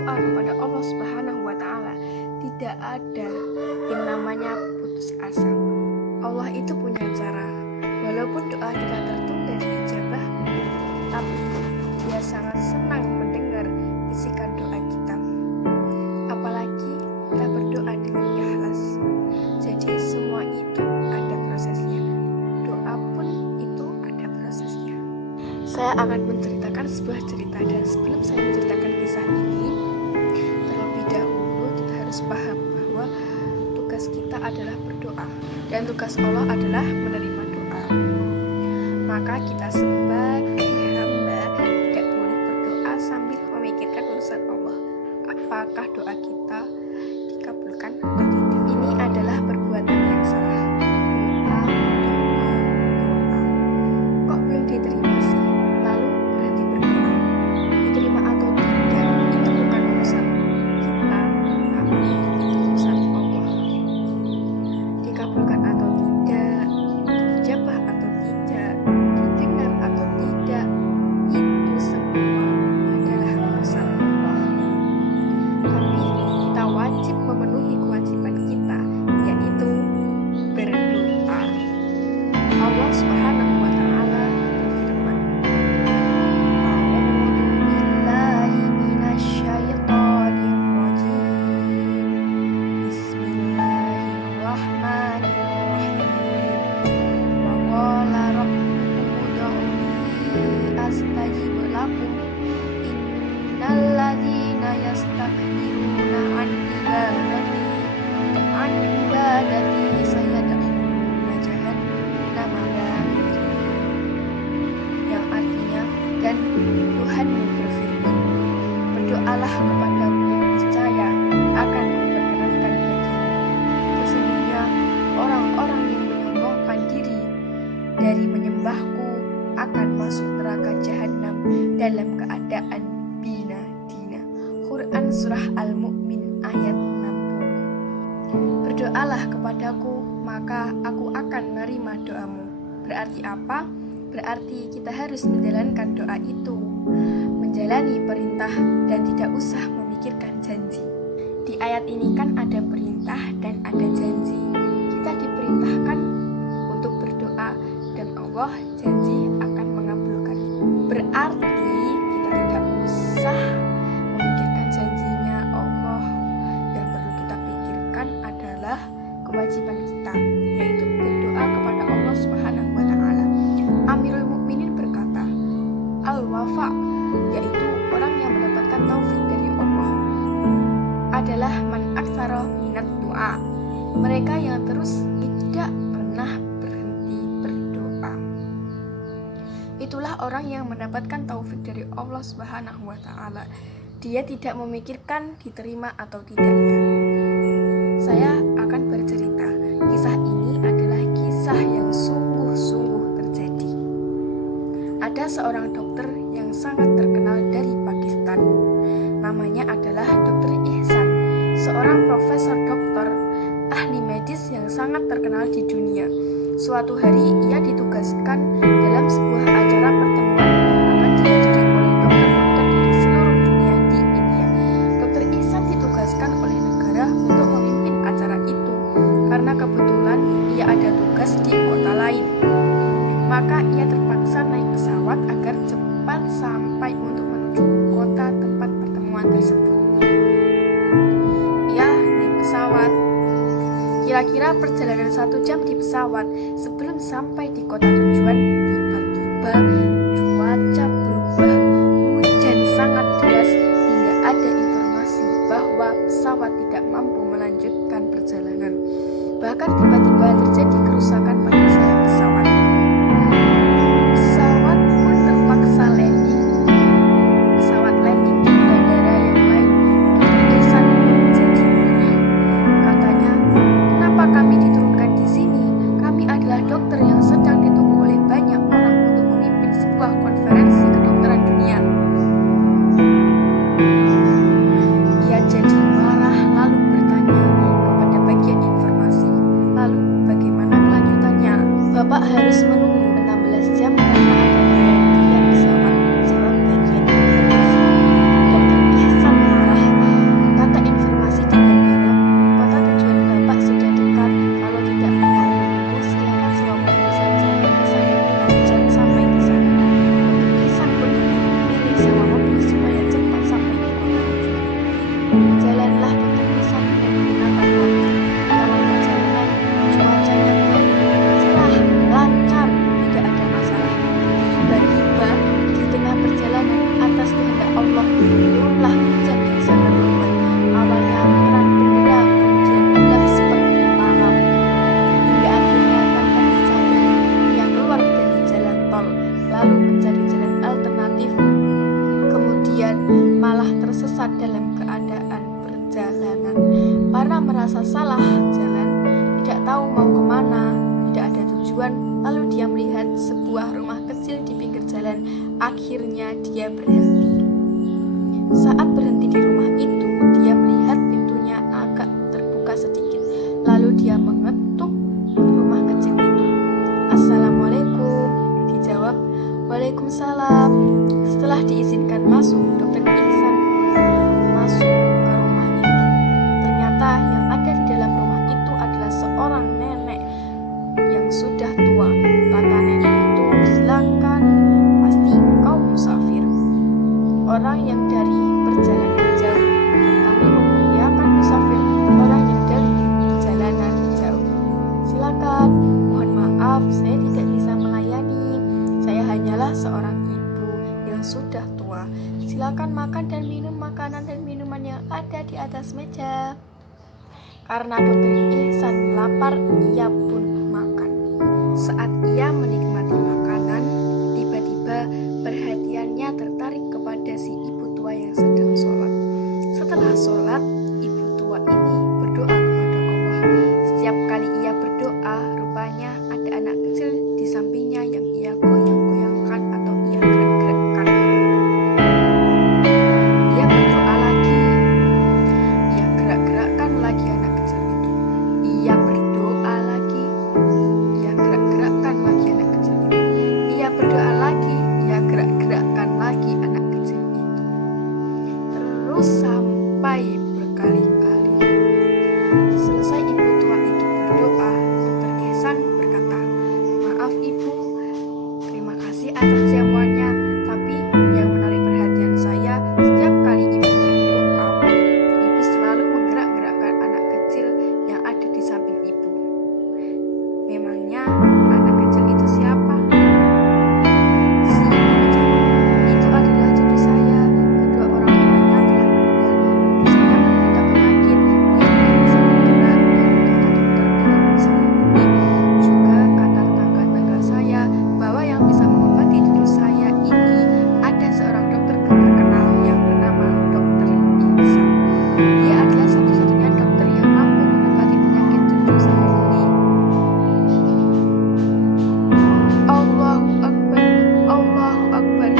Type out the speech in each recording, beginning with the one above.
berdoa kepada Allah Subhanahu wa Ta'ala, tidak ada yang namanya putus asa. Allah itu punya cara, walaupun doa kita tertunda diijabah, tapi Dia sangat senang mendengar bisikan doa kita. Apalagi kita berdoa dengan ikhlas. Jadi semua itu ada prosesnya. Doa pun itu ada prosesnya. Saya akan menceritakan sebuah cerita, dan sebelum saya menceritakan kisah ini, terlebih dahulu kita harus paham bahwa tugas kita adalah berdoa dan tugas Allah adalah menerima doa. Maka kita sebagai hamba tidak boleh berdoa sambil memikirkan urusan Allah. Apakah doa kita dikabulkan atau tidak? Ini adalah perbuatan yang salah. Doa. Kok belum diterima sih? Lalu berhenti berdoa. Diterima atau tidak, itu bukan urusan kita, tapi itu urusan Allah. Dikabulkan atau tidak, dijabah atau tidak, didengar atau tidak, itu semua adalah urusan Allah. Tapi kita wajib memenuhi kewajiban kita, yaitu berdoa. Allah Subhanahu wa Ta'ala berfirman, A'udzu billahi minasyaitonir rajim. Bismillahirrahmanirrahim. Wa qala rabbukum ud'uni astajib lakum. Innal ladzina yastakbiruna an ibadati sayadkhuluna jahannama dakhirin. Yang artinya, dan Tuhanmu berfirman, berdoalah kepadaku, niscaya akan kuperkenankan bagimu. Sesungguhnya orang-orang yang menyombongkan diri dari menyembahku akan masuk neraka jahanam dalam keadaan bina-dina. Quran Surah Al-Mu'min ayat 60. Berdoalah kepadaku, maka aku akan menerima doamu. Berarti apa? Berarti kita harus menjalankan doa itu, menjalani perintah dan tidak usah memikirkan janji. Di ayat ini kan ada perintah dan ada janji. Kita diperintahkan untuk berdoa dan Allah janji akan mengabulkan. Berarti kita tidak usah memikirkan janjinya Allah. Yang perlu kita pikirkan adalah kewajiban kita, yaitu berdoa kepada Allah Subhanahu wa Ta'ala. Amirul Mukminin berkata, Al-Wafa, yaitu orang yang mendapatkan taufik dari Allah, adalah man aktsara minat doa, mereka yang terus tidak pernah berhenti berdoa. Itulah orang yang mendapatkan taufik dari Allah Subhanahu wa Ta'ala. Dia tidak memikirkan diterima atau tidaknya. Saya akan bercerita. Kisah ini adalah kisah yang sungguh-sungguh terjadi. Ada seorang dokter yang sangat terkenal dari Pakistan. Namanya adalah Dr. Ihsan, seorang profesor dokter, ahli medis yang sangat terkenal di dunia. Suatu hari ia ditugaskan dalam sebuah acara pertemuan yang akan dihadiri oleh dokter-dokter dari seluruh dunia di India. Dr. Ihsan ditugaskan oleh negara untuk memimpin acara itu karena kebetulan ia ada tugas di kota lain. Maka ia terpaksa naik pesawat agar cepat sampai untuk menuju kota tempat pertemuan tersebut. Ia naik pesawat. Kira-kira perjalanan 1 jam di pesawat. Sebelum sampai di kota tujuan, tiba-tiba cuaca berubah. Hujan sangat deras hingga ada informasi bahwa pesawat tidak mampu melanjutkan perjalanan. Bahkan tiba-tiba terjadi kerusakan pada sayap pesawat. Pesawat pun terpaksa landing. Pesawat landing di bandara yang lain. Dr. Ihsan pun jadi marah. Katanya, kenapa kami diturunkan di sini? Kami adalah dokter yang sedang ditunggu oleh banyak orang untuk memimpin sebuah konferensi kedokteran dunia. Ia jadi marah lalu bertanya kepada bagian informasi. Lalu bagaimana kelanjutannya? karena merasa salah jalan, tidak tahu mau kemana, tidak ada tujuan. Lalu dia melihat sebuah rumah kecil di pinggir jalan. Akhirnya dia berhenti. Saat berhenti di rumah itu, dia melihat pintunya agak terbuka sedikit. Lalu dia mengetuk rumah kecil itu. "Assalamualaikum," dijawab. "Waalaikumsalam." Setelah diizinkan masuk, Dokter Ihsan masuk ke rumah itu. Ternyata yang ada di dalam rumah itu adalah seorang nenek yang sudah tua. Kata nenek itu, "Silakan, pasti engkau musafir, orang yang dari perjalanan jauh, dan kami memuliakan musafir, orang yang dari perjalanan jauh. Silakan, mohon maaf saya tidak bisa melayani, saya hanyalah seorang ibu yang sudah tua. Silakan makan dan minum makanan dan minuman yang ada di atas meja." Karena Dokter Ihsan lapar, ia pun makan. Saat ia menikmati makanan, tiba-tiba perhatiannya tertarik kepada si ibu tua yang sedang sholat. Setelah sholat, ibu tua ini berdoa kepada Allah. Setiap kali ia berdoa, rupanya ada anak kecil di sampingnya yang ia goyang-goyangkan atau ia gerak-gerakkan. Ia berdoa lagi, ia gerak-gerakkan lagi anak kecil itu. Ia berdoa lagi, ia gerak-gerakkan lagi anak kecil itu. Ia berdoa lagi, ia gerak-gerakkan lagi anak kecil itu. Terus sampai berkali-kali. Selesai ibu tua itu berdoa, Dokter Ihsan berkata, "Maaf ibu, terima kasih atas jamuannya, tapi yang menarik perhatian saya, setiap kali ibu berdoa, ibu selalu menggerak-gerakkan anak kecil yang ada di samping ibu. Memangnya anak kecil itu siapa?" Si ibu menjawab, "Itu adalah cucu saya. Kedua orang tuanya telah meninggal. Cucu saya menderita penyakit, ia tidak bisa bergerak, dan kata dokter di kampung saya ini, juga kata tetangga-tetangga saya, bahwa yang bisa mengobati cucu saya ini ada seorang dokter terkenal yang bernama Dokter Ihsan. Dia adalah satu-satunya dokter yang mampu mengobati penyakit cucu saya ini." Allahu Akbar, Allahu Akbar.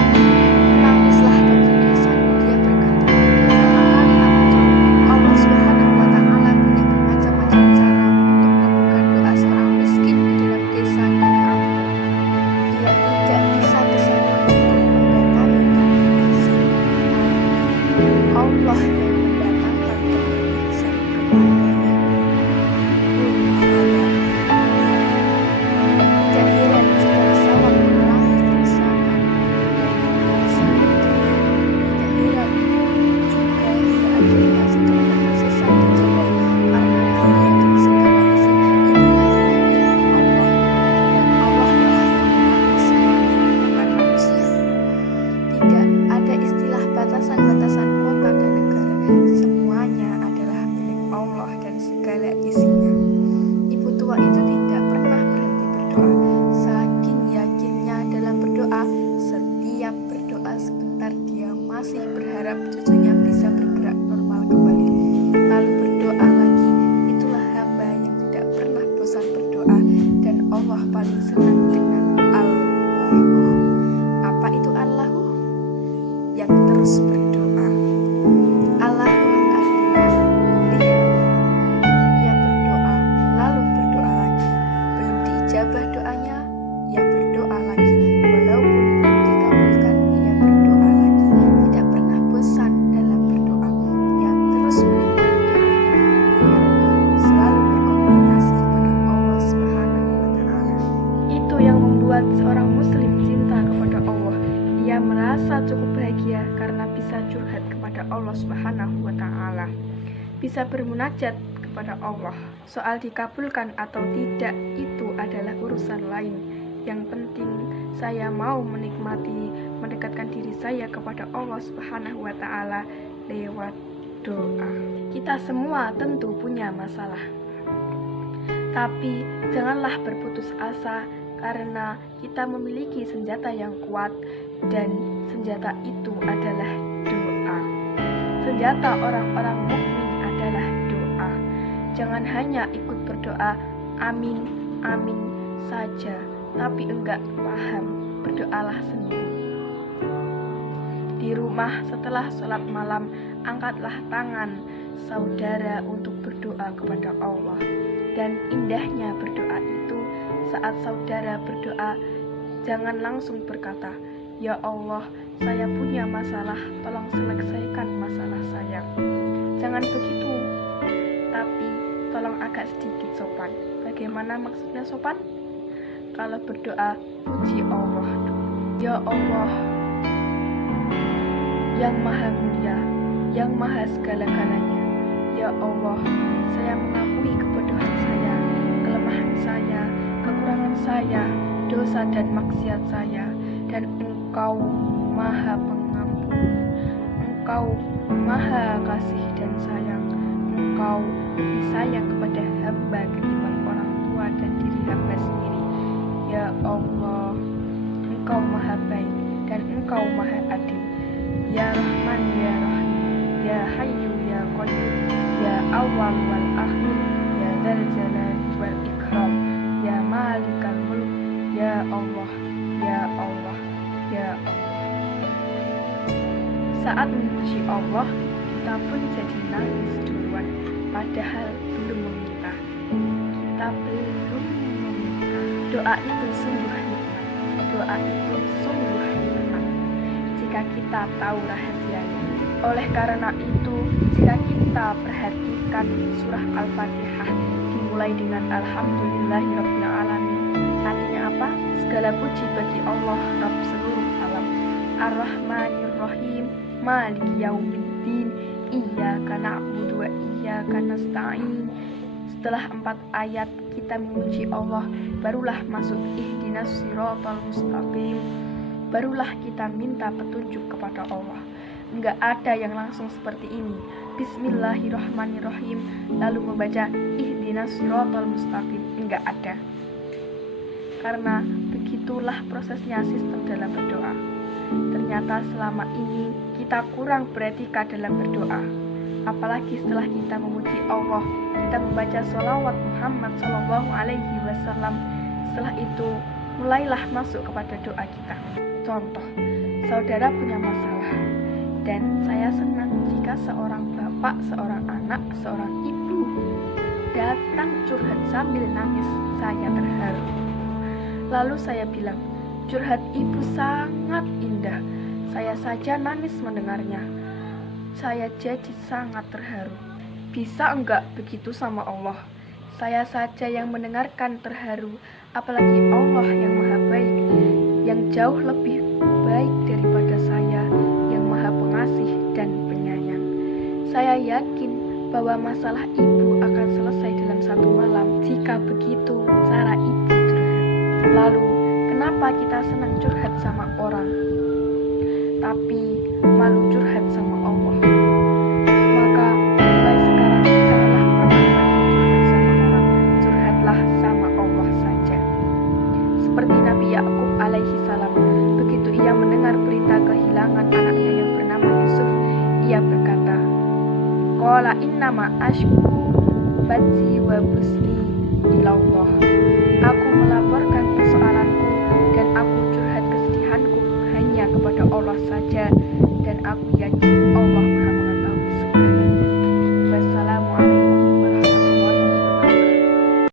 Nangislah Dokter Ihsan. Dia berkata, "Pertama kali aku tahu Allah Subhanahu wa Ta'ala punya bermacam-macam cara untuk mengabulkan doa seorang miskin di dalam desa dan kampung. Ia tidak bisa ke sana untuk mendatangi Dokter Ihsan, tapi Allah yang mendatangkan Dokter Ihsan kepadanya. Pun faya. Tidak heran jika pesawat mengalami kerusakan dan terpaksa mendarat. Tidak heran juga hingga akhirnya si dokter tersesat di jalan, karena dunia dan segala isinya ini adalah milik Allah, dan Allah lah yang mengatur semuanya, bukan manusia. Tidak ada istilah batasan-batasan kota dan negara. Semuanya adalah milik Allah dan segala isinya. Ibu tua itu tidak pernah berhenti berdoa. Saking yakinnya dalam berdoa, setiap berdoa sebentar dia masih berharap cucunya bisa bergerak normal kembali. Lalu berdoa lagi. Itulah hamba yang tidak pernah bosan berdoa, dan Allah paling senang dengan Allahu. Apa itu Allahu? Yang terus berdoa. Allahu artinya pulih. Ia berdoa, lalu berdoa lagi. Belum diijabah doanya, ia berdoa lagi. Walaupun belum dikabulkan, ia berdoa lagi. Tidak pernah bosan dalam berdoa. Ia terus menikmati doanya karena selalu berkomunikasi kepada Allah Subhanahu wa Ta'ala. Itu yang membuat seorang muslim cinta kepada Allah. Ia merasa cukup bahagia karena bisa curhat kepada Allah Subhanahu wa Ta'ala, bisa bermunajat kepada Allah. Soal dikabulkan atau tidak itu adalah urusan lain. Yang penting saya mau menikmati, mendekatkan diri saya kepada Allah Subhanahu wa Ta'ala lewat doa. Kita semua tentu punya masalah, tapi janganlah berputus asa, karena kita memiliki senjata yang kuat, dan senjata itu adalah doa. Senjata orang-orang mukmin adalah doa. Jangan hanya ikut berdoa amin, amin saja, tapi enggak paham, berdoalah sendiri. Di rumah setelah sholat malam, angkatlah tangan saudara untuk berdoa kepada Allah. Dan indahnya berdoa itu, saat saudara berdoa, jangan langsung berkata, "Ya Allah, saya punya masalah, tolong selesaikan masalah saya." Jangan begitu, tapi tolong agak sedikit sopan. Bagaimana maksudnya sopan? Kalau berdoa, puji Allah dulu. Ya Allah, yang maha mulia, yang maha segala-galanya. Ya Allah, saya mengakui kebodohan saya, kelemahan saya, kekurangan saya, dosa dan maksiat saya, dan Engkau maha pengampuni, Engkau maha kasih dan sayang, Engkau lebih sayang kepada hamba ketimbang orang tua dan diri hamba sendiri. Ya Allah, Engkau maha baik dan Engkau maha adil. Ya Rahman, Ya Rahim, Ya Hayyu, Ya Qayyum, Ya Awwal wal Akhir, Ya Dzal Jalali wal Ikram, Ya Malikal Mulk, Ya Allah, Ya Allah, Ya Allah. Saat memuji Allah, kita pun jadi nangis duluan, padahal belum meminta. Kita belum meminta. Doa itu sungguh nikmat. Doa itu sungguh nikmat jika kita tahu rahasianya. Oleh karena itu, jika kita perhatikan surah Al-Fatihah dimulai dengan Alhamdulillahirabbil alamin. Artinya apa? Segala puji bagi Allah, Rabb seluruh alam. Ar-Rahmanir-Rahim, Maliki Yaumiddin, Iyyaka na'budu wa iyyaka nasta'in. Setelah 4 ayat kita memuji Allah, barulah masuk ihdinas siratal mustaqim. Barulah kita minta petunjuk kepada Allah. Enggak ada yang langsung seperti ini. Bismillahirrahmanirrahim lalu membaca ihdinas siratal mustaqim. Enggak ada. Karena begitulah prosesnya sistem dalam berdoa. Ternyata selama ini kita kurang beretika dalam berdoa. Apalagi setelah kita memuji Allah, kita membaca sholawat Muhammad SAW. Setelah itu mulailah masuk kepada doa kita. Contoh, saudara punya masalah, dan saya senang jika seorang bapak, seorang anak, seorang ibu datang curhat sambil nangis. Saya terharu. Lalu saya bilang, curhat ibu sangat indah. Saya saja nangis mendengarnya. Saya jadi sangat terharu. Bisa enggak begitu sama Allah? Saya saja yang mendengarkan terharu, apalagi Allah yang maha baik, yang jauh lebih baik daripada saya, yang maha pengasih dan penyayang. Saya yakin bahwa masalah ibu akan selesai dalam 1 malam jika begitu cara ibu curhat. Lalu, kenapa kita senang curhat sama orang, tapi malu curhat sama Allah? Maka mulai sekarang janganlah pernah lagi curhat sama orang, curhatlah sama Allah saja. Seperti Nabi Yakub alaihi salam, begitu ia mendengar berita kehilangan anaknya yang bernama Yusuf, ia berkata, "Qala innama ashku batsi wa busli ilallah." Aku melaporkan persoalanku dan aku curhat kesedihanku hanya kepada Allah saja, dan aku yakin Allah Maha